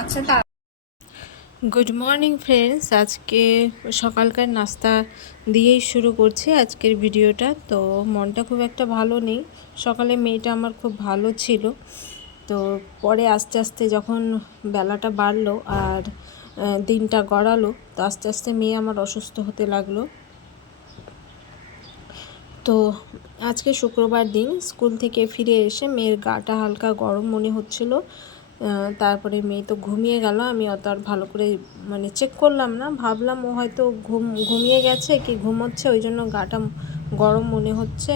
আচ্ছা good morning friends আজকে সকালকার নাস্তা দিয়েই শুরু করছি আজকের ভিডিওটা। তো মনটা খুব একটা ভালো নেই। সকালে মেয়েটা আমার খুব ভালো ছিল। তো পরে আস্তে আস্তে যখন বেলাটা বাড়লো আর দিনটা গড়ালো, তো আস্তে আস্তে মেয়ে আমার অসুস্থ হতে লাগল। তো আজকে শুক্রবার দিন স্কুল থেকে ফিরে এসে মেয়ের গাটা হালকা গরম মনে হচ্ছিল। তারপরে মেয়ে তো ঘুমিয়ে গেল, আমি অত আর ভালো করে মানে চেক করলাম না। ভাবলাম ও হয়তো ঘুম, ঘুমিয়ে গেছে কি ঘুমোচ্ছে, ওই জন্য গাটা গরম মনে হচ্ছে।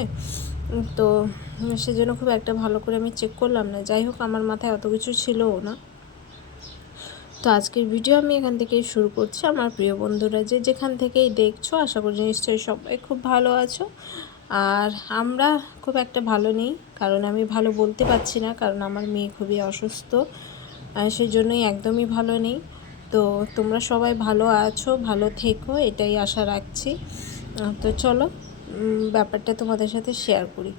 তো সেজন্য খুব একটা ভালো করে আমি চেক করলাম না। যাই হোক, আমার মাথায় অত কিছু ছিলও না। তো আজকের ভিডিও আমি এখান থেকেই শুরু করছি। আমার প্রিয় বন্ধুরা, যে যেখান থেকেই দেখছ, আশা করি নিশ্চয়ই সবাই খুব ভালো আছো। আর আমরা খুব একটা ভালো নেই, কারণ আমি ভালো বলতে পারছি না, কারণ আমার মেয়ে খুবই অসুস্থ সেই জন্যই একদমই ভালো নেই। তো তোমরা সবাই ভালো আছো, ভালো থেকো, এটাই আশা রাখছি। তো চলো ব্যাপারটা তোমাদের সাথে শেয়ার করি।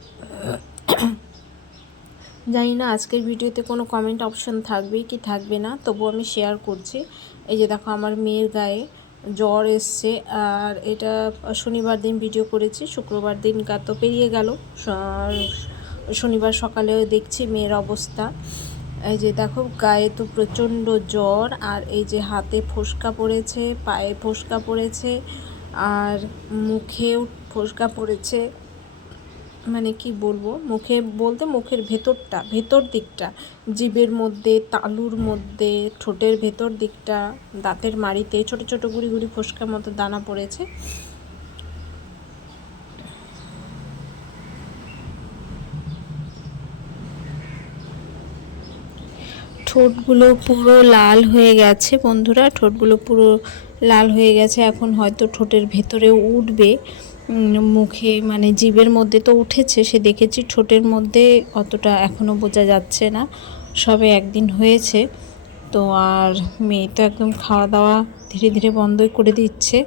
জানি না আজকের ভিডিওতে কোনো কমেন্ট অপশন থাকবে কি থাকবে না তবু আমি শেয়ার করছি। এই যে দেখো আমার মেয়ের গায়ে জ্বর এসছে, আর এটা শনিবার দিন ভিডিও করেছি, শুক্রবার দিন গা তো পেরিয়ে গেল। শনিবার সকালে দেখছি মেয়ের অবস্থা। এই যে দেখো, গায়ে তো প্রচণ্ড জ্বর, আর এই যে হাতে ফোসকা পড়েছে, পায়ে ফোসকা পড়েছে, আর মুখেও ফোসকা পড়েছে। মানে কি বলব? মুখে বলতে মুখের ভেতরটা, ভেতর দিকটা। জিভের মধ্যে, তালুর মধ্যে, ঠোঁটের ভেতর দিকটা, দাঁতের মাড়িতে, ছোট ছোট গুড়ি গুড়ি ফোসকার মতো দানা পড়েছে। ঠোঁটগুলো পুরো লাল হয়ে গেছে বন্ধুরা, ঠোঁটগুলো পুরো লাল হয়ে গেছে। এখন হয়তো ঠোঁটের ভেতরে উঠবে। মুখে মানে জিভের মধ্যে তো উঠেছে, সে দেখেছি ঠোঁটের মধ্যে অতটা এখনও বোঝা যাচ্ছে না। সবে একদিন হয়েছে, তো আর মেয়ে তো একদম খাওয়া দাওয়া ধীরে ধীরে বন্ধই করে দিচ্ছে।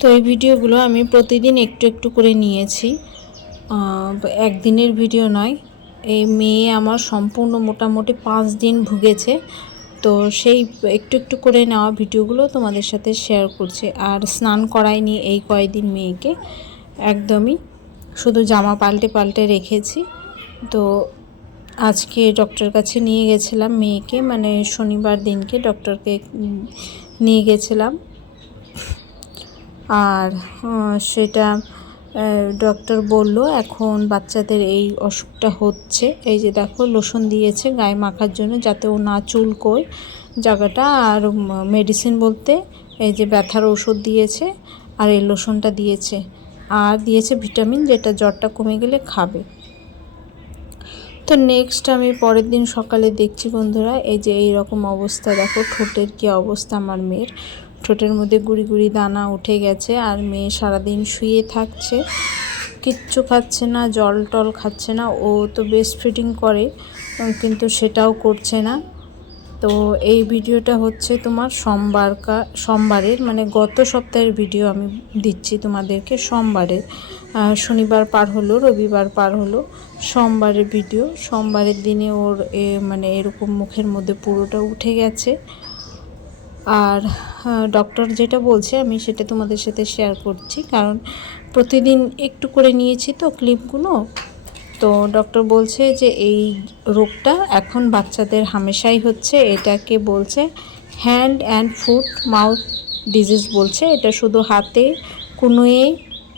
তো এই ভিডিওগুলো আমি প্রতিদিন একটু একটু করে নিয়েছি। একদিনের ভিডিও নয়, এই মেয়ে আমার সম্পূর্ণ মোটামুটি পাঁচ দিন ভুগেছে। তো সেই একটু একটু করে নেওয়া ভিডিওগুলো তোমাদের সাথে শেয়ার করছি। আর স্নান করাইনি এই কয়দিন মেয়েকে। একদমই শুধু জামা পাল্টে পাল্টে রেখেছি। তো আজকে ডক্টরের কাছে নিয়ে গেছিলাম মেয়েকে মানে শনিবার দিনকে ডক্টরকে নিয়ে গেছিলাম। আর সেটা ডক্টর বলল, এখন বাচ্চাদের এই অসুখটা হচ্ছে। এই যে দেখো লোশন দিয়েছে গায়ে মাখার জন্য যাতে ও না চুলকোয় জায়গাটা। আর মেডিসিন বলতে এই যে ব্যথার ওষুধ দিয়েছে আর এই লোশনটা দিয়েছে। আর দিয়েছে ভিটামিন যেটা জ্বরটা কমে গেলে খাবে। তো নেক্সট আমি পরের দিন সকালে দেখছি বন্ধুরা, এই যে এই রকম অবস্থা। দেখো, ঠোঁটের কি অবস্থা আমার মেয়ের। ঠোঁটের মধ্যে গুড়ি গুড়ি দানা উঠে গেছে আর মেয়ে সারাদিন শুয়ে থাকছে। কিচ্ছু খাচ্ছে না, জল টল খাচ্ছে না। ও তো বেস্ট ফিডিং করে, কিন্তু সেটাও করছে না। তো এই ভিডিওটা হচ্ছে তোমার সোমবারকা সোমবারের মানে গত সপ্তাহের ভিডিও আমি দিচ্ছি তোমাদেরকে সোমবারের। শনিবার পার হলো, রবিবার পার হলো সোমবারের ভিডিও। সোমবারের দিনে ওর মানে এরকম মুখের মধ্যে পুরোটা উঠে গেছে। আর ডক্টর যেটা বলছে আমি সেটা তোমাদের সাথে শেয়ার করছি। কারণ প্রতিদিন একটু করে নিয়েছি তো ক্লিপগুলো তো ডক্টর বলছে যে এই রোগটা এখন বাচ্চাদের হামেশাই হচ্ছে। এটাকে বলছে hand and foot mouth disease বলছে। এটা শুধু হাতে, কুনুয়ে,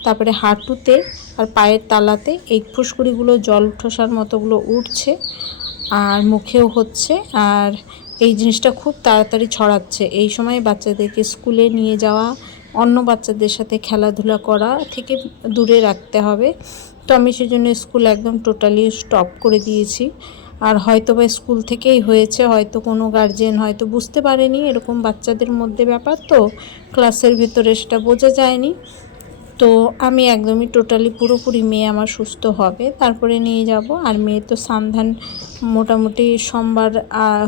তারপরে হাঁটুতে আর পায়ের তালাতে এই ফুসকুড়িগুলো জল ঠোসার মতোগুলো উঠছে আর মুখেও হচ্ছে। আর এই জিনিসটা খুব তাড়াতাড়ি ছড়াচ্ছে। এই সময় বাচ্চাদেরকে স্কুলে নিয়ে যাওয়া, অন্য বাচ্চাদের সাথে খেলাধুলা করা থেকে দূরে রাখতে হবে। তো আমি সেজন্য স্কুল একদম টোটালি স্টপ করে দিয়েছি। আর হয়তো বা স্কুল থেকেই হয়েছে, হয়তো কোনো গার্জেন হয়তো বুঝতে পারেনি এরকম বাচ্চাদের মধ্যে ব্যাপার। তো ক্লাসের ভিতরে সেটা বোঝা যায়নি। তো আমি একদমই টোটালি পুরোপুরি মেয়ে আমার সুস্থ হবে। তারপরে নিয়ে যাব। আর মেয়ে তো সান্ধান মোটামুটি সোমবার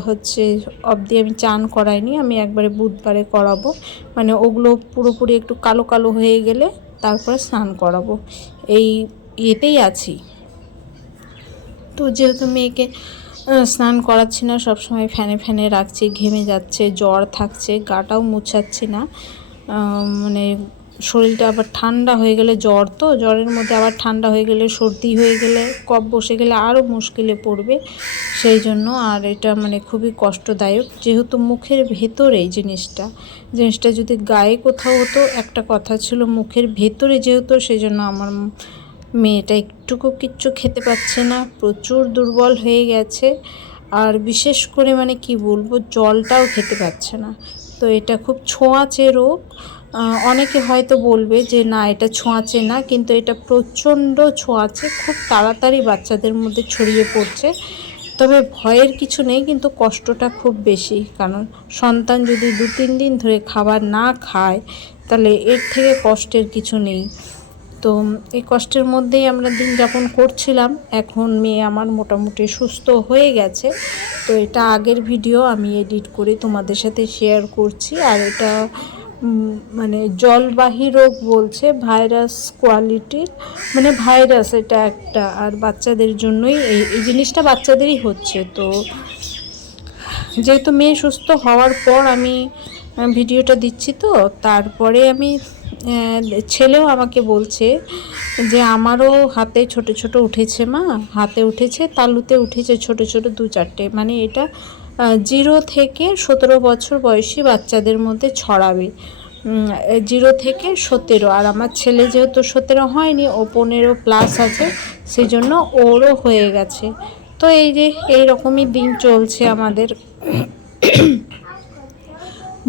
হচ্ছে অবধি আমি চান করাইনি। আমি একবারে বুধবারে করাবো। মানে ওগুলো পুরোপুরি একটু কালো কালো হয়ে গেলে তারপরে স্নান করাবো। এই ইয়েতেই আছি। তো যেহেতু মেয়েকে স্নান করাচ্ছি না, সবসময় ফ্যানে ফ্যানে রাখছি, ঘেমে যাচ্ছে, জ্বর থাকছে, গাটাও মুছাচ্ছি না। মানে শরীরটা আবার ঠান্ডা হয়ে গেলে জ্বর তো, জ্বরের মধ্যে আবার ঠান্ডা হয়ে গেলে সর্দি হয়ে গেলে, কফ বসে গেলে আরও মুশকিলে পড়বে। সেই জন্য আর এটা মানে খুবই কষ্টদায়ক। যেহেতু মুখের ভেতরে জিনিসটা জিনিসটা যদি গায়ে কোথাও হতো, একটা কথা ছিল মুখের ভেতরে যেহেতু, সেই জন্য আমার মেয়েটা একটুকু কিচ্ছু খেতে পাচ্ছে না, প্রচুর দুর্বল হয়ে গেছে। আর বিশেষ করে মানে কি বলব, জলটাও খেতে পাচ্ছে না। তো এটা খুব ছোঁয়াচে রোগ। অনেকে হয়তো বলবে যে, না, এটা ছোঁয়াচে না। কিন্তু এটা প্রচণ্ড ছোঁয়াচে, খুব তাড়াতাড়ি বাচ্চাদের মধ্যে ছড়িয়ে পড়ছে। তবে ভয়ের কিছু নেই, কিন্তু কষ্টটা খুব বেশি। কারণ সন্তান যদি দু তিন দিন ধরে খাবার না খায়, তাহলে এর থেকে কষ্টের কিছু নেই। তো, এই কষ্টের মধ্যেই আমরা দিন যাপন করছিলাম। এখন মেয়ে আমার মোটামুটি সুস্থ হয়ে গেছে। তো এটা আগের ভিডিও আমি এডিট করে তোমাদের সাথে শেয়ার করছি। আর এটা মানে জলবাহী রোগ বলছে, ভাইরাস কোয়ালিটির মানে ভাইরাস এটা একটা, আর বাচ্চাদের জন্যই এই এই জিনিসটা বাচ্চাদেরই হচ্ছে। তো যেহেতু মেয়ে সুস্থ হওয়ার পর আমি ভিডিওটা দিচ্ছি তো, তারপরে আমি ছেলেও আমাকে বলছে যে আমারও হাতে ছোট ছোট উঠেছে মা, হাতে উঠেছে, তালুতে উঠেছে ছোট ছোট দু চারটে মানে এটা জিরো থেকে সতেরো বছর বয়সী বাচ্চাদের মধ্যে ছড়াবে। জিরো থেকে সতেরো। আর আমার ছেলে যেহেতু সতেরো হয়নি, ও পনেরো প্লাস আছে সেই জন্য ওরও হয়ে গেছে। তো এই যে, এই রকমই দিন চলছে আমাদের।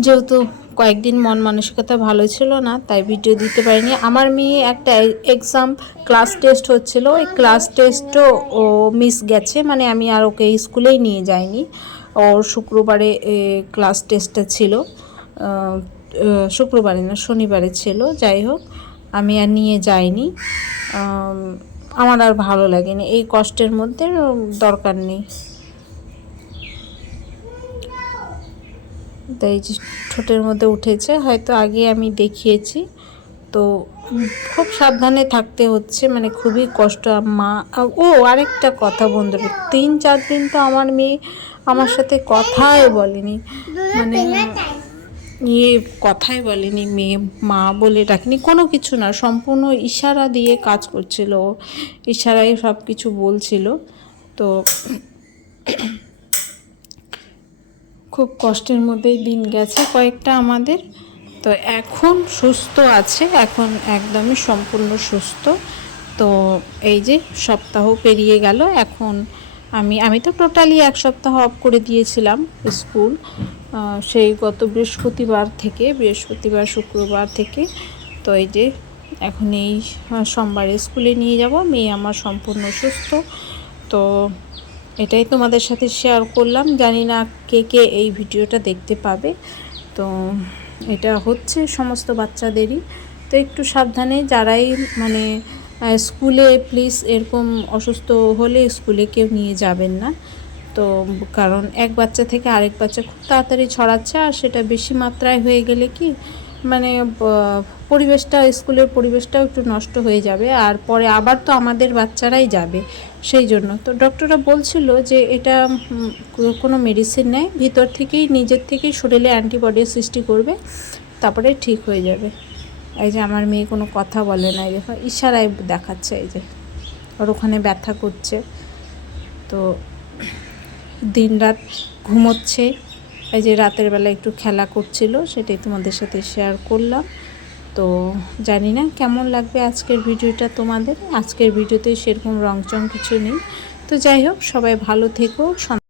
যেহেতু কয়েকদিন মন মানসিকতা ভালো ছিল না, তাই ভিডিও দিতে পারিনি। আমার মেয়ে একটা এক্সাম ক্লাস টেস্ট হচ্ছিল। ওই ক্লাস টেস্টও ও মিস গেছে মানে আমি আর ওকে স্কুলেই নিয়ে যাইনি। ওর শুক্রবারে ক্লাস টেস্টটা ছিল। শুক্রবারে না শনিবারে ছিল। যাই হোক আমি আর নিয়ে যাইনি। আম, আমার আর ভালো লাগেনি। এই কষ্টের মধ্যে দরকার নেই। তাই ঠোঁটের মধ্যে উঠেছে হয়তো আগে আমি দেখিয়েছি। তো খুব সাবধানে থাকতে হচ্ছে মানে খুবই কষ্ট। মা, ও আরেকটা কথা বন্ধুরা, তিন চার দিন তো আমার মেয়ে আমার সাথে কথাই বলেনি। মানে ইয়ে কথাই বলেনি, মেয়ে, মা বলে ডাকেনি, কোনো কিছু না, সম্পূর্ণ ইশারা দিয়ে কাজ করছিল ইশারায় সব কিছু বলছিল। তো খুব কষ্টের মধ্যেই দিন গেছে কয়েকটা আমাদের। তো এখন সুস্থ আছে, এখন একদমই সম্পূর্ণ সুস্থ। তো এই যে সপ্তাহ পেরিয়ে গেল, এখন আমি আমি তো টোটালি এক সপ্তাহ অফ করে দিয়েছিলাম স্কুল। সেই গত বৃহস্পতিবার থেকে, বৃহস্পতিবার, শুক্রবার থেকে। তো এই যে এখন এই সোমবারে স্কুলে নিয়ে যাব, মেয়ে আমার সম্পূর্ণ সুস্থ। তো এটাই তোমাদের সাথে শেয়ার করলাম। জানি না কে কে এই ভিডিওটা দেখতে পাবে। তো এটা হচ্ছে সমস্ত বাচ্চাদেরই। তো একটু সাবধানে যারাই মানে স্কুলে প্লিজ এরকম অসুস্থ হলে স্কুলে কেউ নিয়ে যাবেন না। তো কারণ এক বাচ্চা থেকে আরেক বাচ্চা খুব তাড়াতাড়ি ছড়াচ্ছে, আর সেটা বেশি মাত্রায় হয়ে গেলে কি মানে পরিবেশটা, স্কুলের পরিবেশটাও একটু নষ্ট হয়ে যাবে আর পরে আবার তো আমাদের বাচ্চারাই যাবে সেই জন্য। তো ডক্টররা বলছিল যে এটা কোনো মেডিসিন নেই, ভিতর থেকেই, নিজের থেকেই শরীরে অ্যান্টিবডি সৃষ্টি করবে, তারপরে ঠিক হয়ে যাবে। এই যে আমার মেয়ে কোনো কথা বলে না, এই দেখো ইশারায় দেখাচ্ছে, এই যে ওর ওখানে ব্যথা করছে। তো দিনরাত ঘুমোচ্ছে, এই যে রাতের বেলা একটু খেলা করছিল, সেটাই তোমাদের সাথে শেয়ার করলাম। তো জানি না কেমন লাগবে আজকের ভিডিওটা তোমাদের। আজকের ভিডিওতে সেরকম রংচং কিছু নেই। তো যাই হোক, সবাই ভালো থেকো